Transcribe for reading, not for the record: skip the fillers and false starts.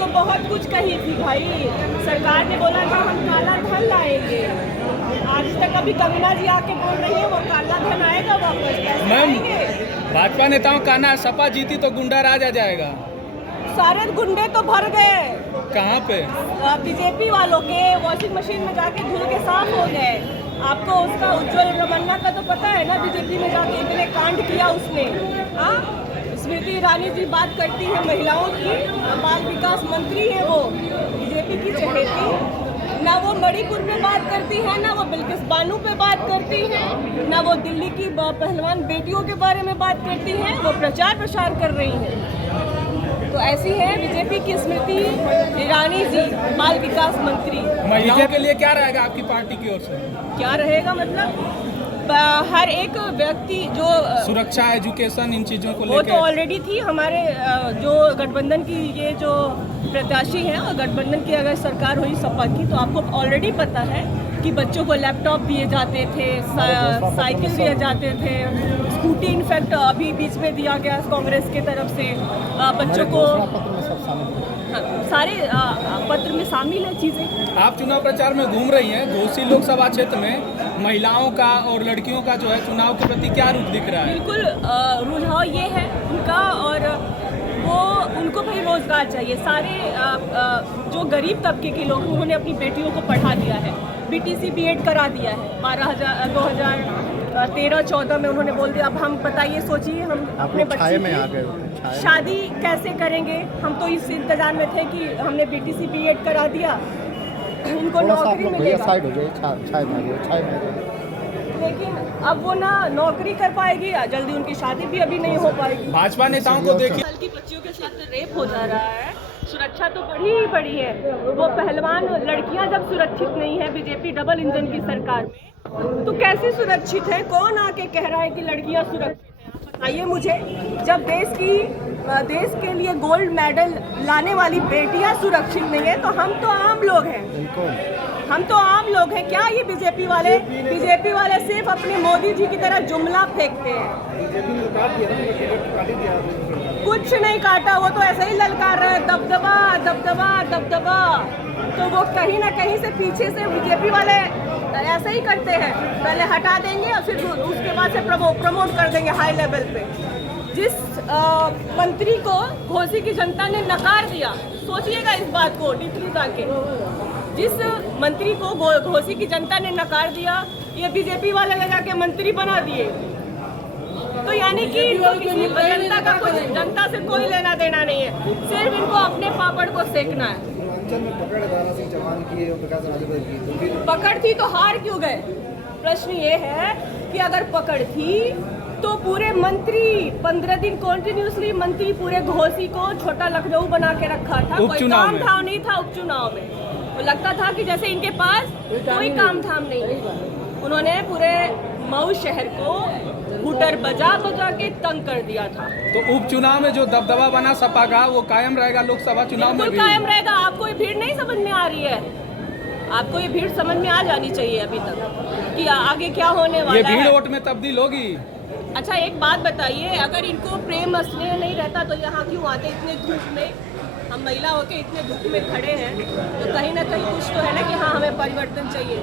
तो बहुत कुछ कही थी भाई। सरकार ने बोला था हम काला धन लाएंगे। आज तक अभी कंगना जी आके बोल रही है वो काला धन आएगा वापस, कैसे मैम, आएंगे? भाजपा नेताओं का कहना है सपा जीती तो गुंडा राज आ जाएगा। सारे गुंडे तो भर गए कहाँ पे? बीजेपी वालों के वॉशिंग मशीन में जाके धुल के साफ हो गए। आपको उसका उज्जवल रमन्ना का तो पता है ना, बीजेपी में जाके इतने कांड किया उसने। हाँ, स्मृति ईरानी जी बात करती है महिलाओं की, बाल विकास मंत्री है वो, बीजेपी की चहेती। ना वो मणिपुर पे बात करती है, ना वो बिल्किस बानो पे बात करती है, ना वो दिल्ली की पहलवान बेटियों के बारे में बात करती हैं। वो प्रचार प्रसार कर रही हैं। तो ऐसी है बीजेपी की स्मृति ईरानी जी, बाल विकास मंत्री। महिलाओं के लिए क्या रहेगा आपकी पार्टी की ओर से? क्या रहेगा मतलब हर एक व्यक्ति जो सुरक्षा, एजुकेशन, इन चीजों को वो लेकर तो ऑलरेडी थी। हमारे जो गठबंधन की ये जो प्रत्याशी हैं और गठबंधन की अगर सरकार हुई सपा की, तो आपको ऑलरेडी पता है कि बच्चों को लैपटॉप दिए जाते थे, साइकिल दिए जाते थे, स्कूटी इनफैक्ट अभी बीच में दिया गया कांग्रेस की तरफ से बच्चों को। हाँ, सारे पत्र में शामिल है चीज़ें। आप चुनाव प्रचार में घूम रही हैं, घोसी लोकसभा क्षेत्र में महिलाओं का और लड़कियों का जो है चुनाव के प्रति क्या रुख दिख रहा है? बिल्कुल रुझाव ये है उनका, और वो उनको भाई रोजगार चाहिए। सारे जो गरीब तबके के लोग, उन्होंने अपनी बेटियों को पढ़ा दिया है, बीटीसी बीएड करा दिया है। 2013-14 में उन्होंने बोल दिया। अब हम बताइए, सोचिए हम अपने बच्चे की शादी कैसे करेंगे? हम तो इस इंतजार में थे कि हमने बीटीसी बीएड करा दिया, उनको नौकरी मिलेगा, लेकिन अब वो ना नौकरी कर पाएगी, जल्दी उनकी शादी भी अभी नहीं हो पाएगी। भाजपा नेताओं को देखिए, साल की बच्चियों के साथ रेप हो जा रहा है, सुरक्षा तो बढ़ी ही बढ़ी है। वो पहलवान लड़कियां जब सुरक्षित नहीं है बीजेपी डबल इंजन की सरकार में, तो कैसे सुरक्षित है? कौन आके कह रहा है कि लड़कियां सुरक्षित हैं? आप बताइए मुझे। जब देश के लिए गोल्ड मेडल लाने वाली बेटियां सुरक्षित नहीं है, तो हम तो आम लोग हैं, हम तो आम लोग हैं। क्या ये बीजेपी वाले सिर्फ अपने मोदी जी की तरह जुमला फेंकते हैं। कुछ नहीं काटा, वो तो ऐसे ही ललकार रहे हैं, दबदबा दबदबा दबदबा। तो वो कहीं ना कहीं से पीछे से बीजेपी वाले ऐसे ही करते हैं, पहले हटा देंगे और फिर उसके बाद से प्रमोट कर देंगे हाई लेवल पे। जिस मंत्री को घोसी की जनता ने नकार दिया, सोचिएगा इस बात को डीपली जाके, जिस मंत्री को घोसी की जनता ने नकार दिया, ये बीजेपी वाले ले जाके मंत्री बना दिए। तो यानी कि जनता से कोई लेना देना नहीं है, सिर्फ इनको अपने पापड़ को सेकना है। पकड़ थी तो हार क्यों गए? प्रश्न ये है कि अगर पकड़ थी तो पूरे मंत्री 15 दिन कॉन्टिन्यूसली मंत्री पूरे घोसी को छोटा लखनऊ बना के रखा था। कोई काम धाम नहीं था उपचुनाव में। तो लगता था कि जैसे इनके पास कोई काम धाम नहीं है। उन्होंने पूरे मऊ शहर को हुटर बजा के तंग कर दिया था। तो उपचुनाव में जो दबदबा बना सपा का, वो कायम रहेगा लोकसभा चुनाव में भी? कायम रहेगा। आपको ये भीड़ नहीं समझ में आ रही है? आपको ये भीड़ समझ में आ जानी चाहिए अभी तक कि आगे क्या होने वाला है। ये भीड़ वोट में तब्दील होगी? अच्छा एक बात बताइए, अगर इनको प्रेम स्नेह नहीं रहता तो यहाँ क्यों आते इतने धूप में? हम महिला होके इतने धूप में खड़े हैं, तो कहीं ना कहीं कुछ तो है ना कि हाँ हमें परिवर्तन चाहिए।